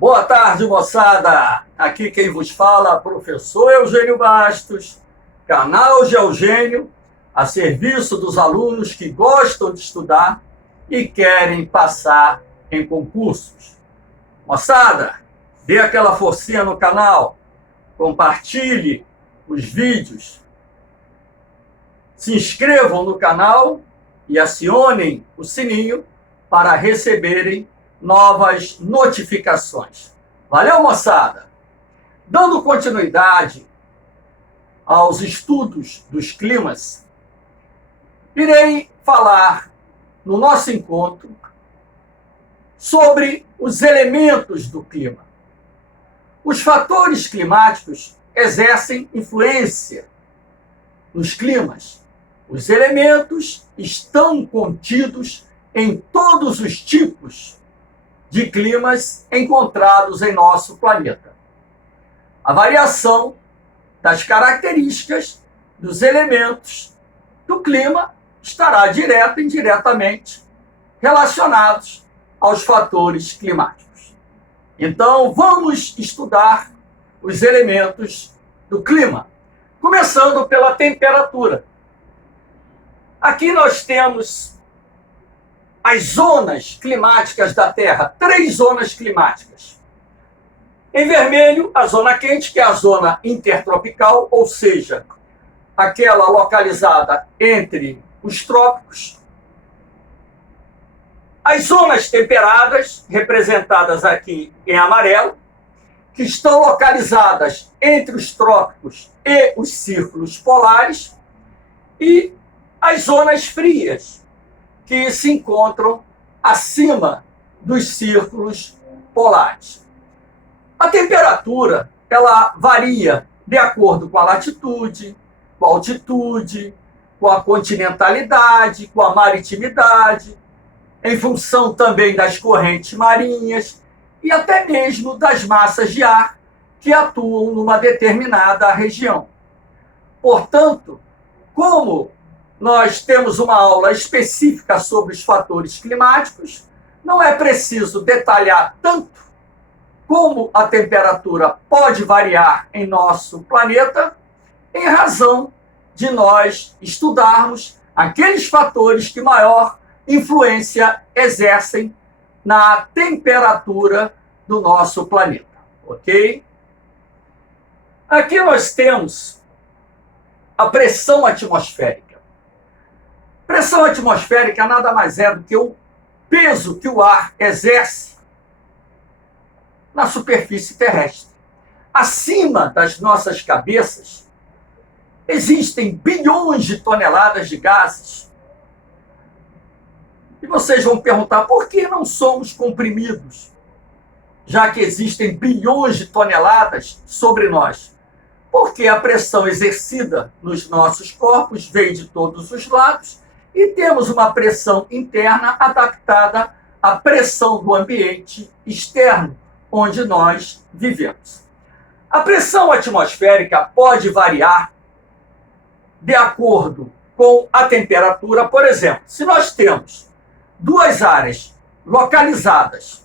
Boa tarde, moçada! Aqui quem vos fala, professor Eugênio Bastos, canal Geogênio, a serviço dos alunos que gostam de estudar e querem passar em concursos. Moçada, dê aquela forcinha no canal, compartilhe os vídeos, se inscrevam no canal e acionem o sininho para receberem novas notificações. Valeu, moçada! Dando continuidade aos estudos dos climas, irei falar no nosso encontro sobre os elementos do clima. Os fatores climáticos exercem influência nos climas. Os elementos estão contidos em todos os tipos de climas encontrados em nosso planeta. A variação das características dos elementos do clima estará direta e indiretamente relacionados aos fatores climáticos. Então, vamos estudar os elementos do clima, começando pela temperatura. Aqui nós temos as zonas climáticas da Terra, 3 zonas climáticas. Em vermelho, a zona quente, que é a zona intertropical, ou seja, aquela localizada entre os trópicos. As zonas temperadas, representadas aqui em amarelo, que estão localizadas entre os trópicos e os círculos polares, e as zonas frias, que se encontram acima dos círculos polares. A temperatura, ela varia de acordo com a latitude, com a altitude, com a continentalidade, com a maritimidade, em função também das correntes marinhas e até mesmo das massas de ar que atuam numa determinada região. Portanto, como nós temos uma aula específica sobre os fatores climáticos, não é preciso detalhar tanto como a temperatura pode variar em nosso planeta, em razão de nós estudarmos aqueles fatores que maior influência exercem na temperatura do nosso planeta, ok? Aqui nós temos a pressão atmosférica. Pressão atmosférica nada mais é do que o peso que o ar exerce na superfície terrestre. Acima das nossas cabeças existem bilhões de toneladas de gases. E vocês vão perguntar, por que não somos comprimidos, já que existem bilhões de toneladas sobre nós? Porque a pressão exercida nos nossos corpos vem de todos os lados e temos uma pressão interna adaptada à pressão do ambiente externo, onde nós vivemos. A pressão atmosférica pode variar de acordo com a temperatura. Por exemplo, se nós temos 2 áreas localizadas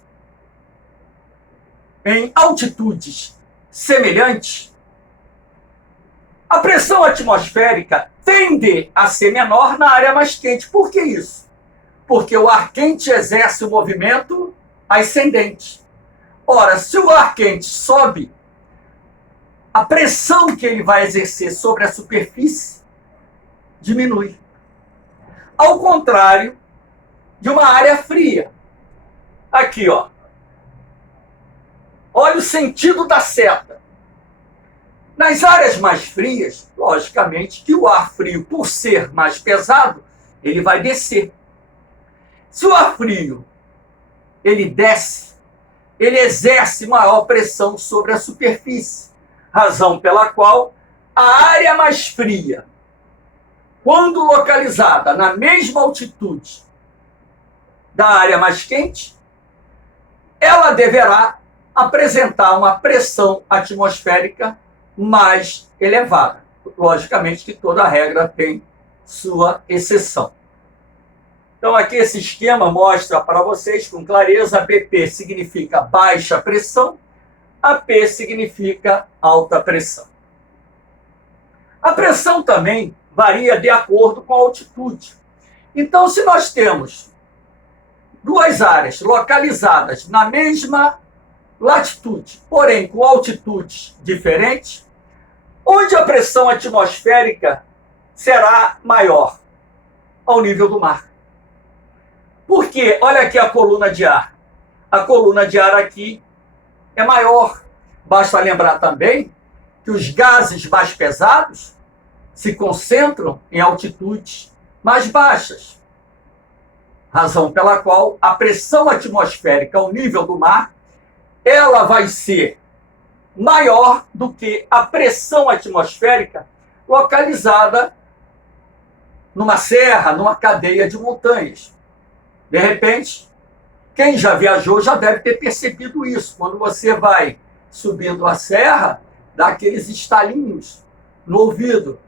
em altitudes semelhantes, a pressão atmosférica tende a ser menor na área mais quente. Por que isso? Porque o ar quente exerce o movimento ascendente. Ora, se o ar quente sobe, a pressão que ele vai exercer sobre a superfície diminui. Ao contrário de uma área fria. Aqui, ó. Olha o sentido da seta. Nas áreas mais frias, logicamente que o ar frio, por ser mais pesado, ele vai descer. Se o ar frio ele desce, ele exerce maior pressão sobre a superfície, razão pela qual a área mais fria, quando localizada na mesma altitude da área mais quente, ela deverá apresentar uma pressão atmosférica mais elevada. Logicamente que toda regra tem sua exceção. Então, aqui esse esquema mostra para vocês com clareza: BP significa baixa pressão, AP significa alta pressão. A pressão também varia de acordo com a altitude. Então, se nós temos duas áreas localizadas na mesma latitude, porém com altitudes diferentes, onde a pressão atmosférica será maior? Ao nível do mar. Por quê? Olha aqui a coluna de ar. A coluna de ar aqui é maior. Basta lembrar também que os gases mais pesados se concentram em altitudes mais baixas. Razão pela qual a pressão atmosférica ao nível do mar, ela vai ser maior do que a pressão atmosférica localizada numa serra, numa cadeia de montanhas. De repente, quem já viajou já deve ter percebido isso. Quando você vai subindo a serra, dá aqueles estalinhos no ouvido.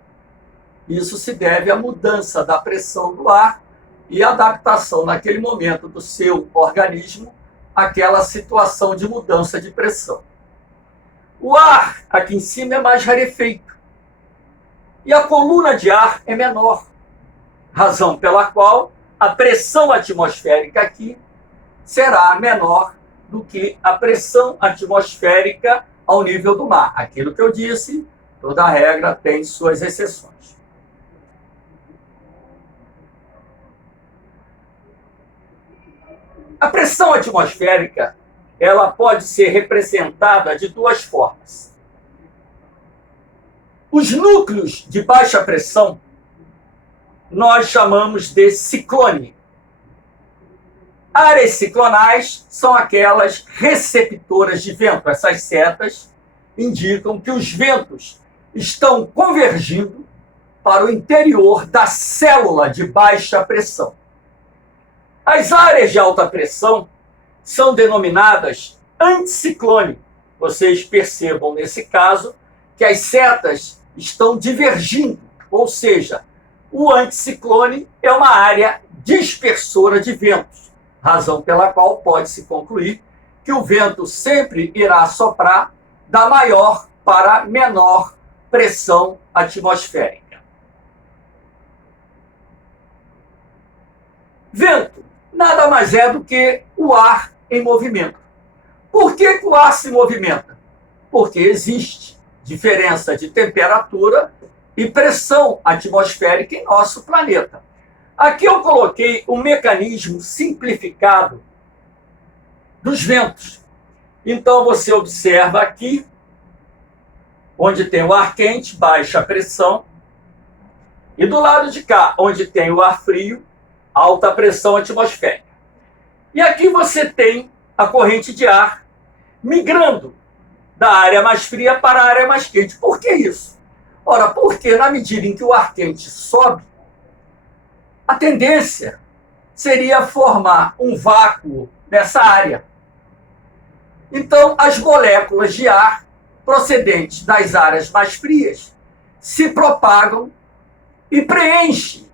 Isso se deve à mudança da pressão do ar e adaptação naquele momento do seu organismo àquela situação de mudança de pressão. O ar aqui em cima é mais rarefeito e a coluna de ar é menor, razão pela qual a pressão atmosférica aqui será menor do que a pressão atmosférica ao nível do mar. Aquilo que eu disse, toda regra tem suas exceções. A pressão atmosférica, ela pode ser representada de duas formas. Os núcleos de baixa pressão nós chamamos de ciclone. Áreas ciclonais são aquelas receptoras de vento. Essas setas indicam que os ventos estão convergindo para o interior da célula de baixa pressão. As áreas de alta pressão são denominadas anticiclone. Vocês percebam nesse caso que as setas estão divergindo, ou seja, o anticiclone é uma área dispersora de ventos, razão pela qual pode-se concluir que o vento sempre irá soprar da maior para menor pressão atmosférica. Vento nada mais é do que o ar em movimento. Por que o ar se movimenta? Porque existe diferença de temperatura e pressão atmosférica em nosso planeta. Aqui eu coloquei um mecanismo simplificado dos ventos. Então você observa aqui, onde tem o ar quente, baixa pressão, e do lado de cá, onde tem o ar frio, alta pressão atmosférica. E aqui você tem a corrente de ar migrando da área mais fria para a área mais quente. Por que isso? Ora, porque na medida em que o ar quente sobe, a tendência seria formar um vácuo nessa área. Então, as moléculas de ar procedentes das áreas mais frias se propagam e preenchem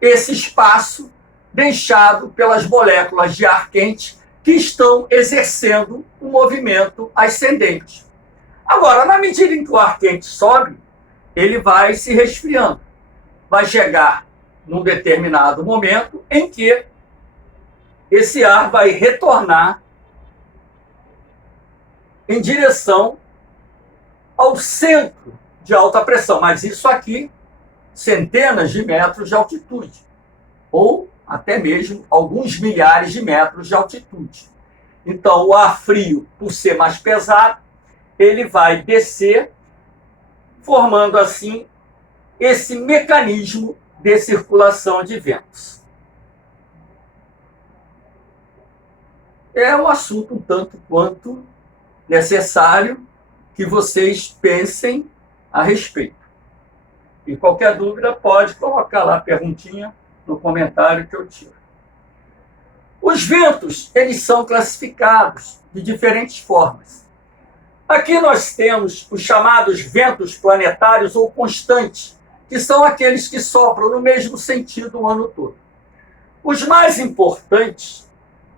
esse espaço deixado pelas moléculas de ar quente que estão exercendo um movimento ascendente. Agora, na medida em que o ar quente sobe, ele vai se resfriando. Vai chegar num determinado momento em que esse ar vai retornar em direção ao centro de alta pressão. Mas isso aqui, centenas de metros de altitude, ou até mesmo alguns milhares de metros de altitude. Então, o ar frio, por ser mais pesado, ele vai descer, formando assim esse mecanismo de circulação de ventos. É um assunto um tanto quanto necessário que vocês pensem a respeito. E qualquer dúvida pode colocar lá a perguntinha no comentário que eu tiro. Os ventos, eles são classificados de diferentes formas. Aqui nós temos os chamados ventos planetários ou constantes, que são aqueles que sopram no mesmo sentido o ano todo. Os mais importantes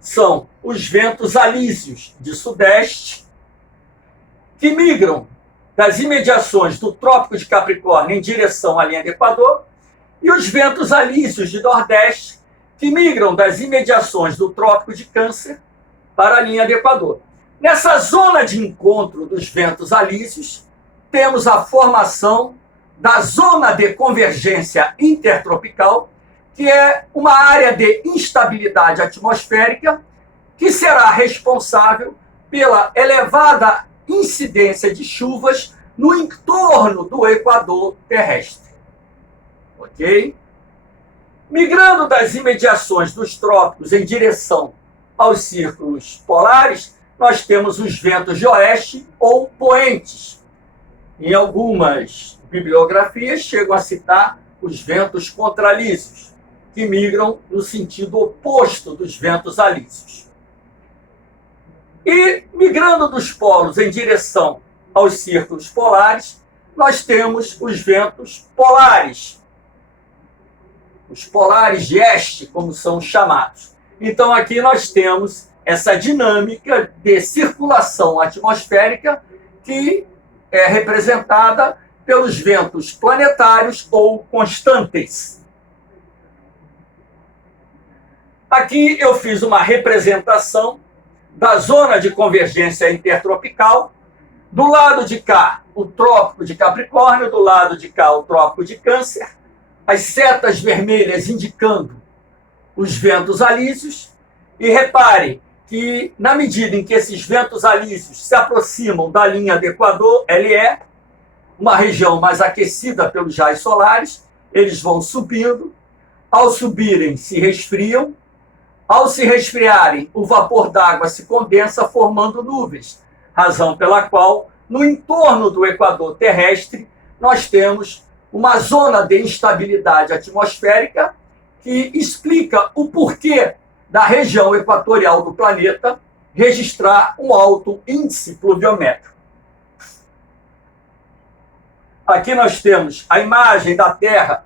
são os ventos alísios de sudeste, que migram das imediações do Trópico de Capricórnio em direção à linha do Equador, e os ventos alísios de nordeste, que migram das imediações do Trópico de Câncer para a linha do Equador. Nessa zona de encontro dos ventos alísios, temos a formação da zona de convergência intertropical, que é uma área de instabilidade atmosférica que será responsável pela elevada incidência de chuvas no entorno do equador terrestre. Ok? Migrando das imediações dos trópicos em direção aos círculos polares, nós temos os ventos de oeste ou poentes. Em algumas bibliografias chegam a citar os ventos contralísios, que migram no sentido oposto dos ventos alísios. E, migrando dos polos em direção aos círculos polares, nós temos os ventos polares. Os polares de este, como são chamados. Então, aqui nós temos essa dinâmica de circulação atmosférica que é representada pelos ventos planetários ou constantes. Aqui eu fiz uma representação da zona de convergência intertropical. Do lado de cá, o Trópico de Capricórnio, do lado de cá, o Trópico de Câncer, as setas vermelhas indicando os ventos alísios. E repare que, na medida em que esses ventos alísios se aproximam da linha do Equador, LE, uma região mais aquecida pelos raios solares, eles vão subindo. Ao subirem, se resfriam. Ao se resfriarem, o vapor d'água se condensa, formando nuvens, razão pela qual, no entorno do equador terrestre, nós temos uma zona de instabilidade atmosférica que explica o porquê da região equatorial do planeta registrar um alto índice pluviométrico. Aqui nós temos a imagem da Terra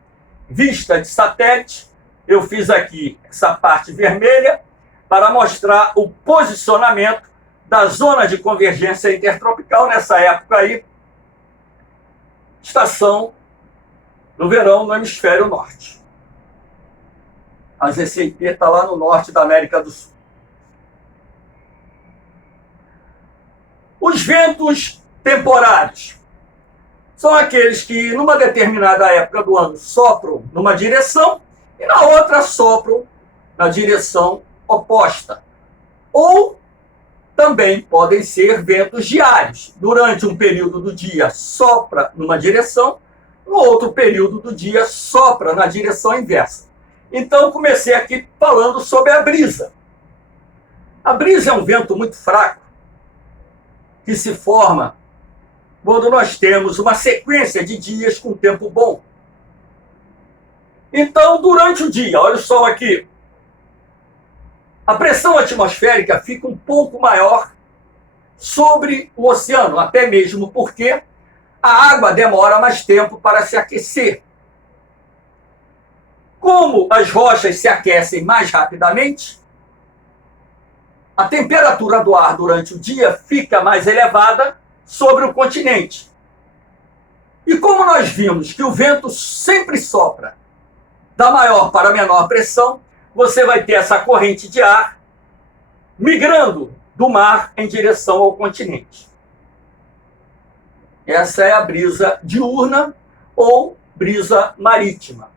vista de satélite. Eu fiz aqui essa parte vermelha para mostrar o posicionamento da zona de convergência intertropical nessa época aí, estação no verão no hemisfério norte. A ZCIP está lá no norte da América do Sul. Os ventos temporários são aqueles que, numa determinada época do ano, sopram numa direção e na outra sopram na direção oposta. Ou também podem ser ventos diários. Durante um período do dia sopra numa direção, no outro período do dia sopra na direção inversa. Então comecei aqui falando sobre a brisa. A brisa é um vento muito fraco que se forma quando nós temos uma sequência de dias com tempo bom. Então, durante o dia, olha o sol aqui, a pressão atmosférica fica um pouco maior sobre o oceano, até mesmo porque a água demora mais tempo para se aquecer. Como as rochas se aquecem mais rapidamente, a temperatura do ar durante o dia fica mais elevada sobre o continente. E como nós vimos que o vento sempre sopra da maior para a menor pressão, você vai ter essa corrente de ar migrando do mar em direção ao continente. Essa é a brisa diurna ou brisa marítima.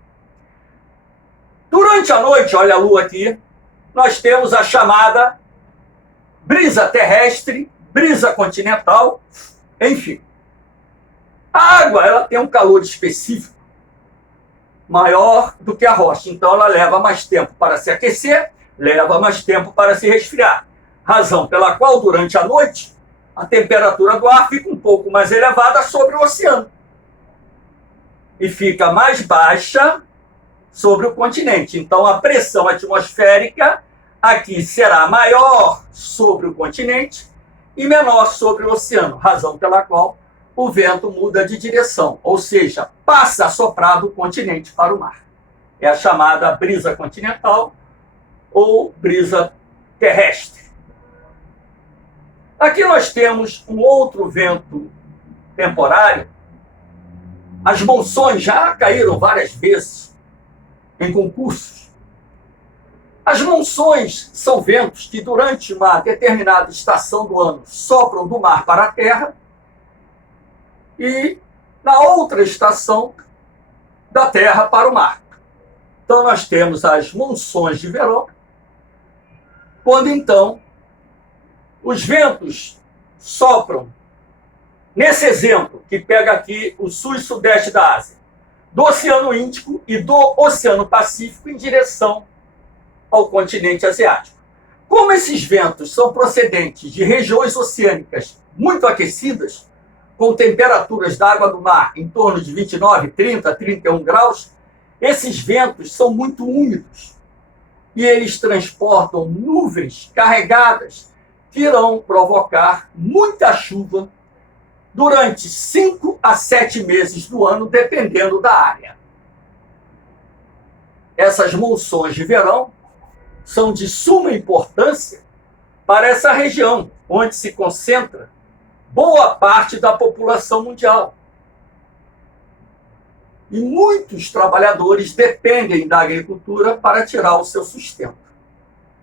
Durante a noite, olha a lua aqui, nós temos a chamada brisa terrestre, brisa continental, enfim. A água, ela tem um calor específico maior do que a rocha, então ela leva mais tempo para se aquecer, leva mais tempo para se resfriar, razão pela qual durante a noite a temperatura do ar fica um pouco mais elevada sobre o oceano e fica mais baixa sobre o continente. Então a pressão atmosférica aqui será maior sobre o continente e menor sobre o oceano, razão pela qual o vento muda de direção, ou seja, passa a soprar do continente para o mar. É a chamada brisa continental ou brisa terrestre. Aqui nós temos um outro vento temporário. As monções já caíram várias vezes em concursos. As monções são ventos que, durante uma determinada estação do ano, sopram do mar para a terra e, na outra estação, da terra para o mar. Então, nós temos as monções de verão, quando, então, os ventos sopram, nesse exemplo, que pega aqui o sul e sudeste da Ásia, do Oceano Índico e do Oceano Pacífico em direção ao continente asiático. Como esses ventos são procedentes de regiões oceânicas muito aquecidas, com temperaturas da água do mar em torno de 29, 30, 31 graus, esses ventos são muito úmidos e eles transportam nuvens carregadas que irão provocar muita chuva durante 5 a 7 meses do ano, dependendo da área. Essas monções de verão são de suma importância para essa região, onde se concentra boa parte da população mundial. E muitos trabalhadores dependem da agricultura para tirar o seu sustento.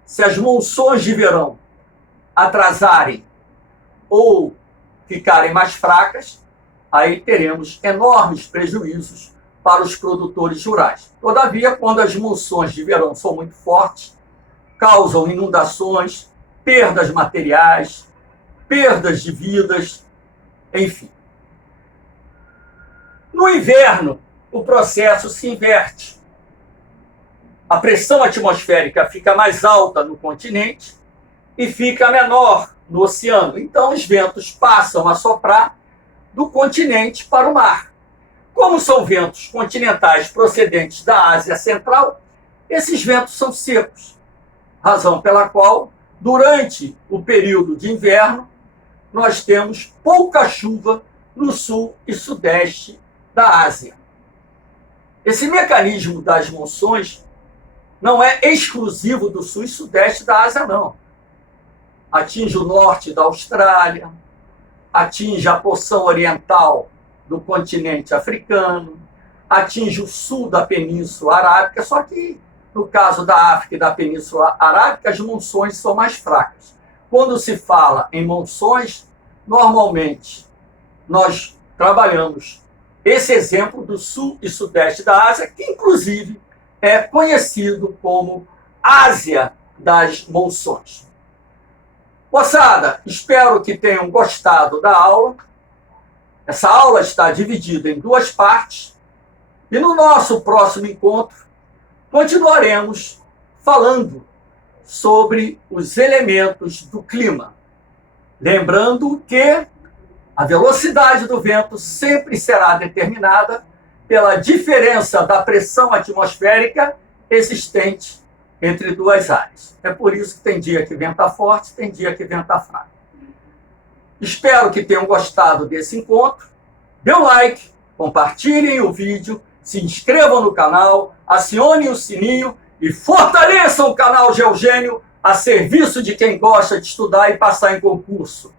Se as monções de verão atrasarem ou ficarem mais fracas, aí teremos enormes prejuízos para os produtores rurais. Todavia, quando as monções de verão são muito fortes, causam inundações, perdas materiais, perdas de vidas, enfim. No inverno, o processo se inverte. A pressão atmosférica fica mais alta no continente e fica menor no oceano. Então, os ventos passam a soprar do continente para o mar. Como são ventos continentais procedentes da Ásia Central, esses ventos são secos, razão pela qual, durante o período de inverno, nós temos pouca chuva no sul e sudeste da Ásia. Esse mecanismo das monções não é exclusivo do sul e sudeste da Ásia, não. Atinge o norte da Austrália, atinge a porção oriental do continente africano, atinge o sul da Península Arábica, só que, no caso da África e da Península Arábica, as monções são mais fracas. Quando se fala em monções, normalmente nós trabalhamos esse exemplo do sul e sudeste da Ásia, que inclusive é conhecido como Ásia das monções. Moçada, espero que tenham gostado da aula. Essa aula está dividida em 2 partes e no nosso próximo encontro continuaremos falando sobre os elementos do clima. Lembrando que a velocidade do vento sempre será determinada pela diferença da pressão atmosférica existente entre 2 áreas. É por isso que tem dia que venta forte, tem dia que venta fraco. Espero que tenham gostado desse encontro. Dê um like, compartilhem o vídeo, se inscrevam no canal, acionem o sininho e fortaleçam o canal Geogênio a serviço de quem gosta de estudar e passar em concurso.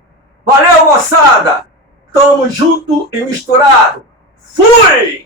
Valeu, moçada! Tamo junto e misturado. Fui!